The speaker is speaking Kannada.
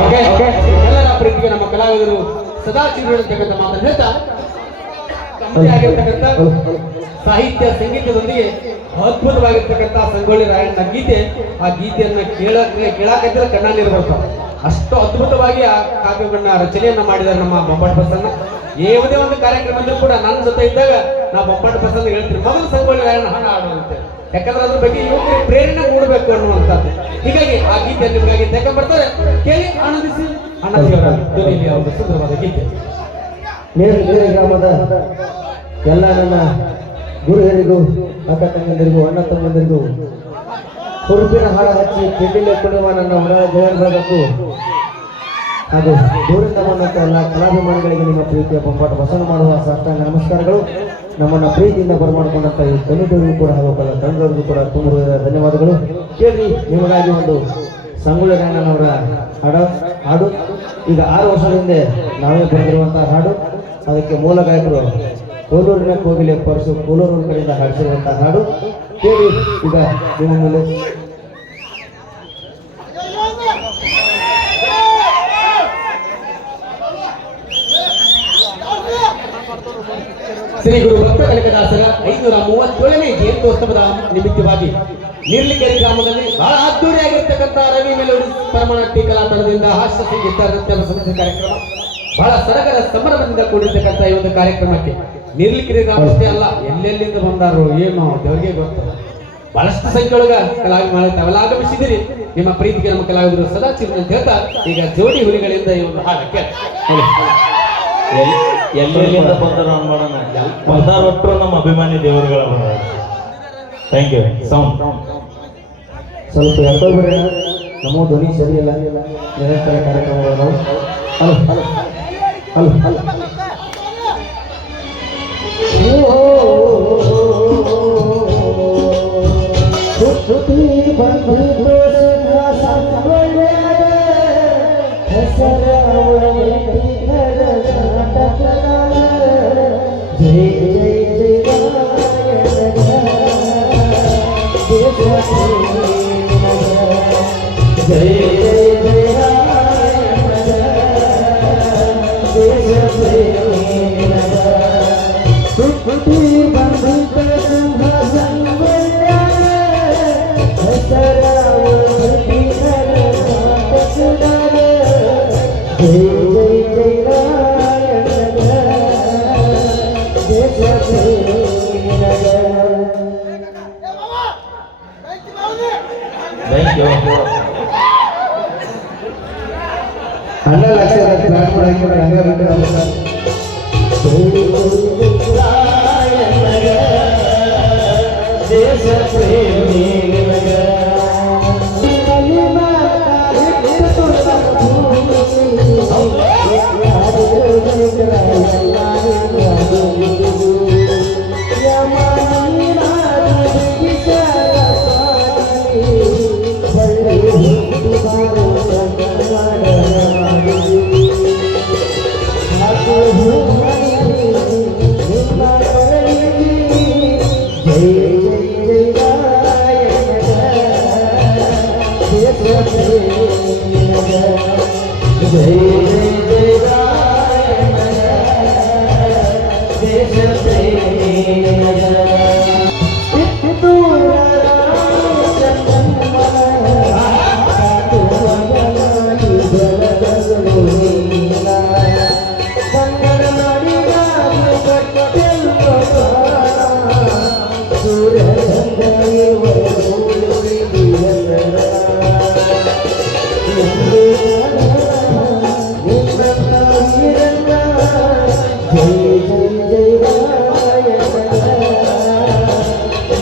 ಎಲ್ಲರ ಪ್ರೀತಿಗೆ ನಮ್ಮ ಕಲಾವಿದರು ಸದಾ ಚಿರುಳಿರ್ತಕ್ಕಂಥ ಮಾತನ್ನು ಹೇಳ್ತಾ ಆಗಿರ್ತಕ್ಕಂಥ ಸಾಹಿತ್ಯ ಸಂಗೀತದೊಂದಿಗೆ ಅದ್ಭುತವಾಗಿರ್ತಕ್ಕಂಥ ಸಂಗೊಳ್ಳಿ ರಾಯಣ್ಣ ಗೀತೆ, ಆ ಗೀತೆಯನ್ನ ಕೇಳಕ್ಕೆ ಕೇಳಾಕತ್ತಿದ್ರೆ ಕಣ್ಣ ನೀರು ಅಷ್ಟು ಅದ್ಭುತವಾಗಿ ಆ ಕಾವ್ಯವನ್ನ ರಚನೆಯನ್ನ ಮಾಡಿದ್ದಾರೆ ನಮ್ಮ ಬೊಂಬಾಟ್ ಬಸನ್ನ ಯಾವುದೇ ಒಂದು ಕಾರ್ಯಕ್ರಮದಲ್ಲೂ ಕೂಡ ನನ್ನ ಜೊತೆ ಇದ್ದಾಗ ನಾ ಬೊಂಬಾಟ್ ಬಸನ್ನ ಹೇಳ್ತೀನಿ, ಮೊದಲು ಸಂಗೊಳ್ಳಿ ರಾಯಣ್ಣ ಹಾಡು ಆಡುವಂತೆ ಯಾಕಂದ್ರೆ ಅದ್ರ ಬಗ್ಗೆ ಯುವಕರಿಗೆ ಪ್ರೇರಣೆ ಮೂಡಬೇಕು ಅನ್ನುವಂಥದ್ದು. ಹೀಗಾಗಿ ಆ ಗೀತೆ ನಿಮಗಾಗಿ ತೆಗೆದು ಬರ್ತಾರೆ ಕೇಳಿ ಆನಂದಿಸಿ. ಅಣ್ಣದಿಯವರ ಧ್ವನಿಯಲ್ಲಿ ಅವರು ಸುಂದರವಾದ ಗೀತೆ. ನೇರ ನೇರ ಗ್ರಾಮದ ಎಲ್ಲ ನನ್ನ ಗುರುಗಳಿಗೂ ಅಕ್ಕ ತಂಗಂದಿರಿಗೂ ಅಣ್ಣ ತಮ್ಮಂದಿರಿಗೂ ಹುರುಪಿನ ಹಾಳ ಹಚ್ಚಿ ತಿಂಡಿಲೆ ಕೊಡುವ ನನ್ನ ಹೊರ ಜಯರ್ಭಾಗಕ್ಕೂ ಹಾಗೂ ದೂರಿಂದ ಬಂದಂತ ಎಲ್ಲ ಕಲಾಭಿಮಾನಿಗಳಿಗೆ ನಿಮ್ಮ ಪ್ರೀತಿಯ ಪಂಪಾಟ ವಸನ ಮಾಡುವ ಸಾಷ್ಟಾಂಗ ನಮಸ್ಕಾರಗಳು. ನಮ್ಮನ್ನು ಪ್ರೀತಿಯಿಂದ ಬರಮಾಡಿಕೊಂಡಂಥ ಈ ಕಮಿಟಿಯವರಿಗೂ ಕೂಡ ಹಾಗೂ ಕಲ ತಂಡದವರಿಗೂ ಕೂಡ ತುಂಬ ಧನ್ಯವಾದಗಳು. ಕೇಳಿ ನಿಮಗಾಗಿ ಒಂದು ಸಂಗೊಳ್ಳಿ ರಾಯಣ್ಣನವರ ಹಾಡು ಹಾಡು. ಈಗ ಆರು ವರ್ಷದ ಹಿಂದೆ ನಾವೇ ಬರೆದಿರುವಂತಹ ಹಾಡು. ಅದಕ್ಕೆ ಮೂಲ ಗಾಯಕರು ಕೋಲೂರಿನ ಕೋಗಿಲೆ ಪರಸು ಕೋಲೂರು ಕಡೆಯಿಂದ ಹಾಡಿಸಿರುವಂತಹ ಹಾಡು. ಕೇಳಿ ಈಗ ನಿಮ್ಮ ಮೇಲೆ. ಶ್ರೀ ಗುರು ಭಕ್ತ ಕನಕದಾಸರ ಐನೂರ ಮೂವತ್ತೇಳನೇ ಜಯಂತ್ಯೋತ್ಸವದ ನಿಮಿತ್ತವಾಗಿ ನಿರ್ಲಿಕೆರೆ ಗ್ರಾಮದಲ್ಲಿ ಬಹಳ ಅದ್ದೂರಿಯಾಗಿರ್ತಕ್ಕಂಥ ರವಿ ಮೇಲೂರು ಪರಮನಾಟ್ಯ ಕಲಾ ತಂಡದಿಂದ ಹಾಸ್ಯ ಗೀತ ನೃತ್ಯ ಸಂಸ್ಥೆ ಕಾರ್ಯಕ್ರಮ. ಬಹಳ ಸಡಗರ ಸಂಭ್ರಮದಿಂದ ಕೂಡಿರ್ತಕ್ಕಂಥ ಈ ಒಂದು ಕಾರ್ಯಕ್ರಮಕ್ಕೆ ನಿರ್ಲಿಕೆರೆ ಗ್ರಾಮಷ್ಟೇ ಅಲ್ಲ, ಎಲ್ಲೆಲ್ಲಿಂದ ಬಂದಾರೋ ಏನು ದೇವರಿಗೆ ಗೊತ್ತು. ಬಹಳಷ್ಟು ಸಂಖ್ಯೆಯೊಳಗ ಕಲಾವಿ ತಾವೆಲ್ಲ ಆಗಮಿಸಿದಿರಿ. ನಿಮ್ಮ ಪ್ರೀತಿಗೆ ನಮ್ಮ ಕಲಾವಿದರು ಸದಾ ಚಿರ ಅಂತ ಹೇಳ್ತಾ ಈಗ ಜೋಡಿ ಹುಲಿಗಳಿಂದ ಈ ಒಂದು ಹಾಡು ಎಲ್ಲೆಲ್ಲಿಂದ ಅನ್ಬೋಣ ಬಂದಾರ ಒಟ್ಟರು ನಮ್ಮ ಅಭಿಮಾನಿ ದೇವರುಗಳ ಥ್ಯಾಂಕ್ ಯು ಸೌಂಡ್ ಸ್ವಲ್ಪ ಬಿಡಿ ನಮ್ಮ ಧ್ವನಿ ಸರಿಯಿಲ್ಲ ನಿರಂತರ ಕಾರ್ಯಕ್ರಮಗಳು ನಾವು. Hello hello hello day. Thank you ಅಣ್ಣ ಲಕ್ಷ ಪ್ಲಾನ್ ಮಾಡಕ್ಕೆ ಹಂಗ ಬಿಟ್ಟು ದೇಶ